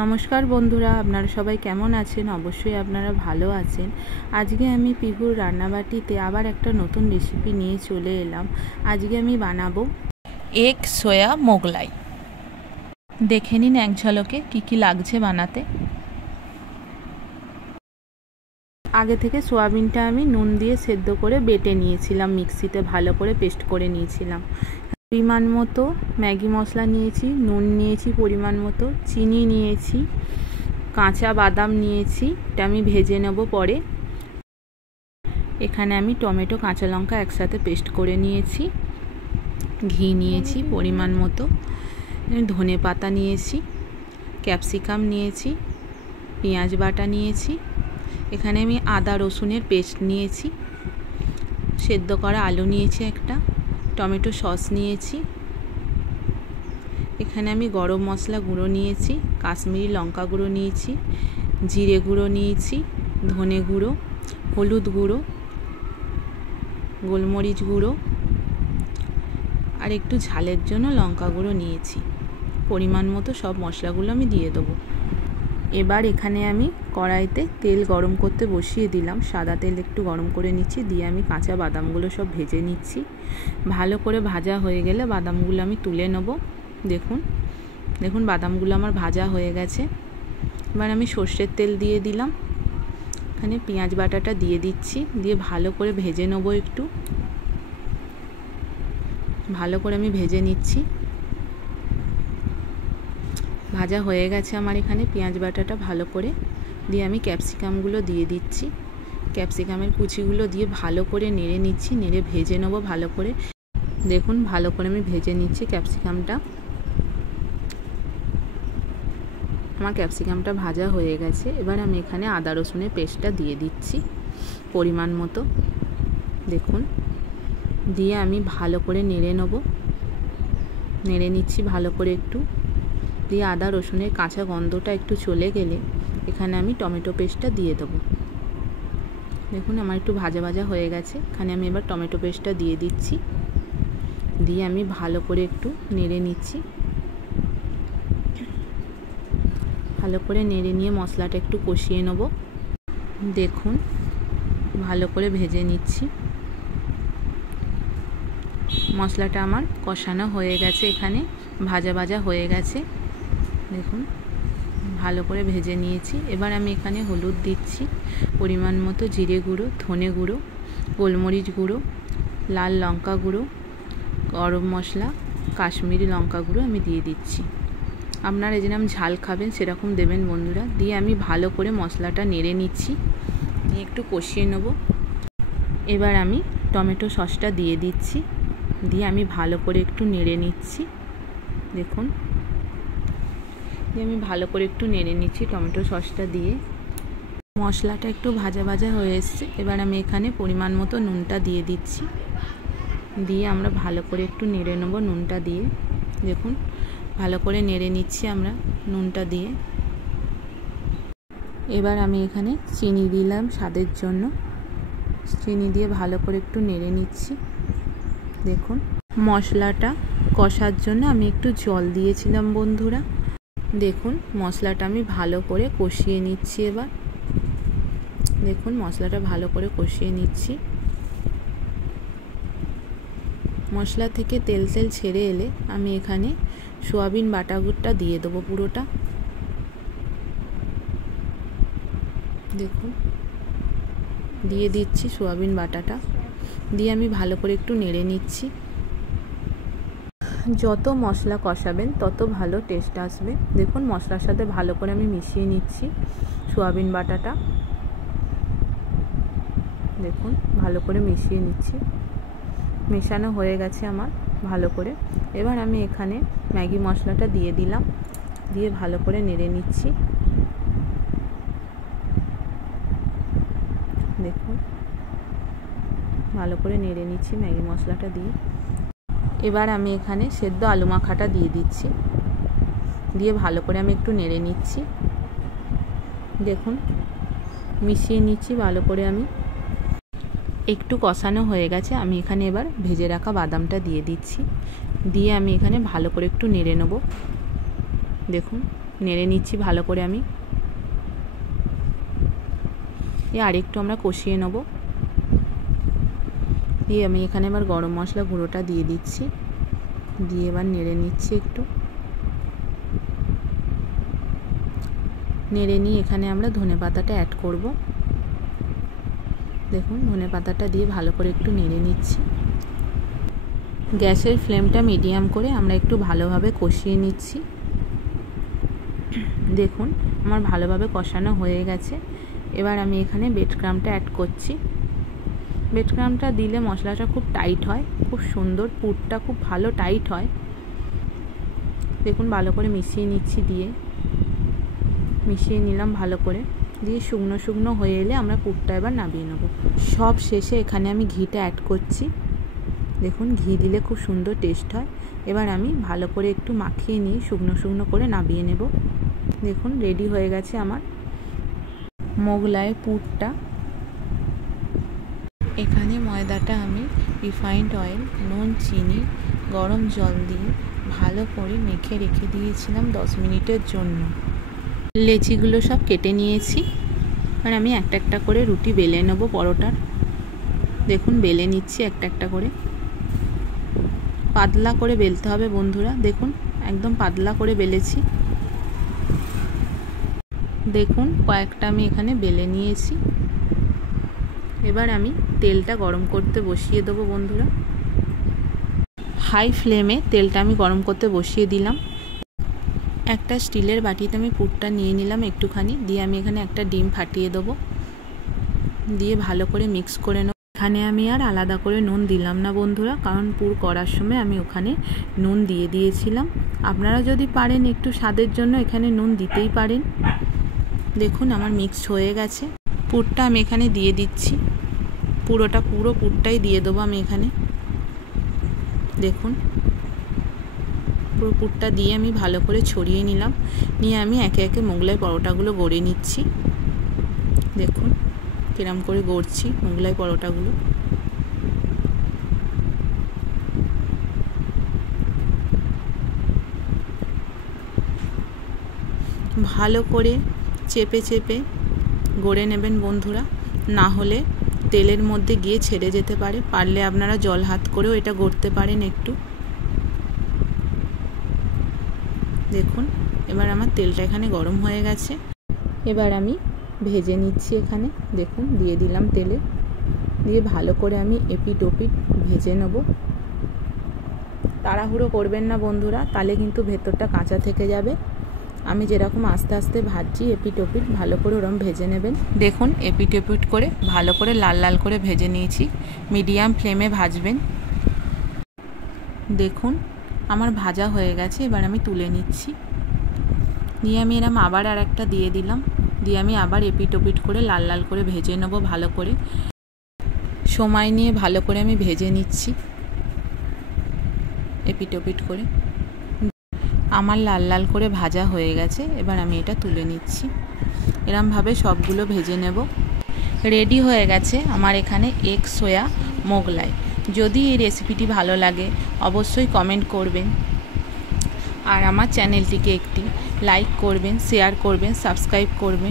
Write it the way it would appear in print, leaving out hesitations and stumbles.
নমস্কার বন্ধুরা, আপনারা সবাই কেমন আছেন? অবশ্যই আপনারা ভালো আছেন। আজকে আমি পিহুর রান্নাবাটিতে আবার একটা নতুন রেসিপি নিয়ে চলে এলাম। আজকে আমি বানাবো এগ সোয়া মোগলাই। দেখে নিন এক ঝলকে কী কী লাগছে বানাতে। আগে থেকে সোয়াবিনটা আমি নুন দিয়ে সেদ্ধ করে বেটে নিয়েছিলাম, মিক্সিতে ভালো করে পেস্ট করে নিয়েছিলাম। পরিমাণ মতো ম্যাগি মশলা নিয়েছি, নুন নিয়েছি পরিমাণ মতো, চিনি নিয়েছি, কাঁচা বাদাম নিয়েছি, এটা আমি ভেজে নেব পরে। এখানে আমি টমেটো কাঁচা লঙ্কা একসাথে পেস্ট করে নিয়েছি, ঘি নিয়েছি পরিমাণ মতো, ধনে পাতা নিয়েছি, ক্যাপসিকাম নিয়েছি, পেঁয়াজ বাটা নিয়েছি, এখানে আমি আদা রসুনের পেস্ট নিয়েছি, সেদ্ধ করা আলু নিয়েছি একটা, টমেটো সস নিয়েছি, এখানে আমি গরম মশলা গুঁড়ো নিয়েছি, কাশ্মীরি লঙ্কা গুঁড়ো নিয়েছি, জিরে গুঁড়ো নিয়েছি, ধনে গুঁড়ো, হলুদ গুঁড়ো, গোলমরিচ গুঁড়ো আর একটু ঝালের জন্য লঙ্কা গুঁড়ো নিয়েছি। পরিমাণ মতো সব মশলাগুলো আমি দিয়ে দেবো। এবার এখানে আমি কড়াইতে তেল গরম করতে বসিয়ে দিলাম, সাদা তেল একটু গরম করে নিচ্ছি, দিয়ে আমি কাঁচা বাদামগুলো সব ভেজে নিচ্ছি। ভালো করে ভাজা হয়ে গেলে বাদামগুলো আমি তুলে নেব। দেখুন বাদামগুলো আমার ভাজা হয়ে গেছে। এবার আমি সর্ষের তেল দিয়ে দিলাম, এখানে পেঁয়াজ বাটাটা দিয়ে দিচ্ছি, দিয়ে ভালো করে ভেজে নেব। একটু ভালো করে আমি ভেজে নিচ্ছি। ভাজা হয়ে গেছে আমার এখানে পেঁয়াজ বাটাটা ভালো করে, দিয়ে আমি ক্যাপসিকামগুলো দিয়ে দিচ্ছি, ক্যাপসিকামের কুচিগুলো দিয়ে ভালো করে নেড়ে নিচ্ছি, নেড়ে ভেজে নেব ভালো করে। দেখুন ভালো করে আমি ভেজে নিচ্ছি ক্যাপসিকামটা। আমার ক্যাপসিকামটা ভাজা হয়ে গেছে। এবার আমি এখানে আদা রসুনের পেস্টটা দিয়ে দিচ্ছি পরিমাণ মতো। দেখুন দিয়ে আমি ভালো করে নেড়ে নেব, নেড়ে নিচ্ছি ভালো করে একটু, দিয়ে আদা রসুনের কাঁচা গন্ধটা একটু চলে গেলে এখানে আমি টমেটো পেস্টটা দিয়ে দেবো। দেখুন আমার একটু ভাজা ভাজা হয়ে গেছে, এখানে আমি এবার টমেটো পেস্টটা দিয়ে দিচ্ছি, দিয়ে আমি ভালো করে একটু নেড়ে নিচ্ছি। ভালো করে নেড়ে নিয়ে মশলাটা একটু কষিয়ে নেব। দেখুন ভালো করে ভেজে নিচ্ছি। মশলাটা আমার কষানো হয়ে গেছে, এখানে ভাজা ভাজা হয়ে গেছে। দেখুন ভালো করে ভেজে নিয়েছি। এবার আমি এখানে হলুদ দিচ্ছি পরিমাণ মতো, জিরে গুঁড়ো, ধনে গুঁড়ো, গোলমরিচ গুঁড়ো, লাল লঙ্কা গুঁড়ো, গরম মশলা, কাশ্মীরি লঙ্কা গুঁড়ো আমি দিয়ে দিচ্ছি। আপনারা যেরকম ঝাল খাবেন সেরকম দেবেন বন্ধুরা। দিয়ে আমি ভালো করে মশলাটা নেড়ে নিচ্ছি, দিয়ে একটু কষিয়ে নেব। এবার আমি টমেটো সসটা দিয়ে দিচ্ছি, দিয়ে আমি ভালো করে একটু নেড়ে নিচ্ছি। দেখুন দিয়ে আমি ভালো করে একটু নেড়ে নিচ্ছি টমেটো সসটা দিয়ে। মশলাটা একটু ভাজা ভাজা হয়ে এসছে। এবার আমি এখানে পরিমাণ মতো নুনটা দিয়ে দিচ্ছি, দিয়ে আমরা ভালো করে একটু নেড়ে নেব নুনটা দিয়ে। দেখুন ভালো করে নেড়ে নিচ্ছি আমরা নুনটা দিয়ে। এবার আমি এখানে চিনি দিলাম স্বাদের জন্য, চিনি দিয়ে ভালো করে একটু নেড়ে নিচ্ছি। দেখুন মশলাটা কষার জন্য আমি একটু জল দিয়েছিলাম বন্ধুরা। দেখুন মশলাটা আমি ভালো করে কষিয়ে নিচ্ছি। এবার দেখুন মশলাটা ভালো করে কষিয়ে নিচ্ছি। মশলা থেকে তেল ছেড়ে এলে আমি এখানে সোয়াবিন বাটাগুড়টা দিয়ে দেবো পুরোটা। দেখুন দিয়ে দিচ্ছি সোয়াবিন বাটাটা, দিয়ে আমি ভালো করে একটু নেড়ে নিচ্ছি। যত মশলা কষাবেন তত ভালো টেস্ট আসবে। দেখুন মশলার সাথে ভালো করে আমি মিশিয়ে নিচ্ছি সোয়াবিন বাটাটা। দেখুন ভালো করে মিশিয়ে নিচ্ছি, মেশানো হয়ে গেছে আমার ভালো করে। এবার আমি এখানে ম্যাগি মশলাটা দিয়ে দিলাম, দিয়ে ভালো করে নেড়ে নিচ্ছি। দেখুন ভালো করে নেড়ে নিচ্ছি ম্যাগি মশলাটা দিয়ে। এবার আমি এখানে সেদ্ধ আলু মাখাটা দিয়ে দিচ্ছি, দিয়ে ভালো করে আমি একটু নেড়ে নিচ্ছি। দেখুন মিশিয়ে নিচ্ছি ভালো করে। আমি একটু কষানো হয়ে গেছে, আমি এখানে এবার ভেজে রাখা বাদামটা দিয়ে দিচ্ছি, দিয়ে আমি এখানে ভালো করে একটু নেড়ে নেব। দেখুন নেড়ে নিচ্ছি ভালো করে আমি। আরেকটু আমরা কষিয়ে নেব। আমি এখানে এবার গরম মশলা গুঁড়োটা দিয়ে দিচ্ছি, দিয়ে এবার নেড়ে নিচ্ছি একটু। নেড়ে নিয়ে এখানে আমরা ধনেপাতাটা অ্যাড করব। দেখুন ধনেপাতাটা দিয়ে ভালো করে একটু নেড়ে নিচ্ছি। গ্যাসের ফ্লেমটা মিডিয়াম করে আমরা একটু ভালোভাবে কষিয়ে নিচ্ছি। দেখুন আমার ভালোভাবে কষানো হয়ে গেছে। এবার আমি এখানে ব্রেড ক্রাম্বটা অ্যাড করছি। ব্রেড ক্রাম্বটা দিলে মশলাটা খুব টাইট হয়, খুব সুন্দর, পুরটা খুব ভালো টাইট হয়। দেখুন ভালো করে মিশিয়ে নিচ্ছি, দিয়ে মিশিয়ে নিলাম ভালো করে, দিয়ে শুকনো শুকনো হয়ে এলে আমরা পুরটা এবার নামিয়ে নেব। সব শেষে এখানে আমি ঘিটা অ্যাড করছি। দেখুন ঘি দিলে খুব সুন্দর টেস্ট হয়। এবার আমি ভালো করে একটু মাখিয়ে নিয়ে শুকনো শুকনো করে নামিয়ে নেব। দেখুন রেডি হয়ে গেছে আমার মোগলাই পুরটা। এখানে ময়দাটা আমি রিফাইন্ড অয়েল, নুন, চিনি, গরম জল দিয়ে ভালো করে মেখে রেখে দিয়েছিলাম 10 মিনিটের জন্য। লেচিগুলো সব কেটে নিয়েছি। আর আমি একটা একটা করে রুটি বেলে নেব পরোটার। দেখুন বেলে নিচ্ছি একটা একটা করে। পাতলা করে বেলতে হবে বন্ধুরা। দেখুন একদম পাতলা করে বেলেছি। দেখুন কয়েকটা আমি এখানে বেলে নিয়েছি। এবার আমি তেলটা গরম করতে বসিয়ে দেবো বন্ধুরা। হাই ফ্লেমে তেলটা আমি গরম করতে বসিয়ে দিলাম। একটা স্টিলের বাটিতে আমি পুরটা নিয়ে নিলাম একটুখানি, দিয়ে আমি এখানে একটা ডিম ফাটিয়ে দেবো, দিয়ে ভালো করে মিক্স করে নেব। এখানে আমি আর আলাদা করে নুন দিলাম না বন্ধুরা, কারণ পুর করার সময় আমি ওখানে নুন দিয়ে দিয়েছিলাম। আপনারা যদি পারেন একটু স্বাদের জন্য এখানে নুন দিতেই পারেন। দেখুন আমার মিক্স হয়ে গেছে। পুরটা আমি এখানে দিয়ে দিচ্ছি, পুরো পুরটাই দিয়ে দেবো আমি এখানে। দেখুন পুরো পুরটা দিয়ে আমি ভালো করে ছড়িয়ে নিলাম, নিয়ে আমি একে একে মোগলাই পরোটাগুলো গড়ে নিচ্ছি। দেখুন কিরম করে গড়ছি মোগলাই পরোটাগুলো। ভালো করে চেপে চেপে গড়ে নেবেন বন্ধুরা, না হলে তেলের মধ্যে গিয়ে ছেড়ে যেতে পারে। পারলে আপনারা জল হাত করেও এটা গড়তে পারেন একটু। দেখুন এবার আমার তেলটা এখানে গরম হয়ে গেছে। এবার আমি ভেজে নিচ্ছি এখানে। দেখুন দিয়ে দিলাম তেলে, দিয়ে ভালো করে আমি এপিট ওপিট ভেজে নেব। তাড়াহুড়ো করবেন না বন্ধুরা, তাহলে কিন্তু ভেতরটা কাঁচা থেকে যাবে। আমি যেরকম আস্তে আস্তে ভাজছি এপিট ওপিট ভালো করে ওরকম ভেজে নেবেন। দেখুন এপিট ওপিট করে ভালো করে লাল লাল করে ভেজে নিয়েছি। মিডিয়াম ফ্লেমে ভাজবেন। দেখুন আমার ভাজা হয়ে গেছে। এবার আমি তুলে নিচ্ছি, নিয়ে আমি এরকম আবার আর একটা দিয়ে দিলাম, দিয়ে আমি আবার এপিট ওপিট করে লাল লাল করে ভেজে নেব। ভালো করে সময় নিয়ে ভালো করে আমি ভেজে নিচ্ছি এপিট ওপিট করে। আমার লাল লাল করে ভাজা হয়ে গেছে। এবার আমি এটা তুলে নিচ্ছি। এরমভাবে সবগুলো ভেজে নেব। রেডি হয়ে গেছে আমার এখানে এগ সোয়া মোগলাই। যদি এই রেসিপিটি ভালো লাগে অবশ্যই কমেন্ট করবেন, আর আমার চ্যানেলটিকে একটি লাইক করবেন, শেয়ার করবেন, সাবস্ক্রাইব করবেন।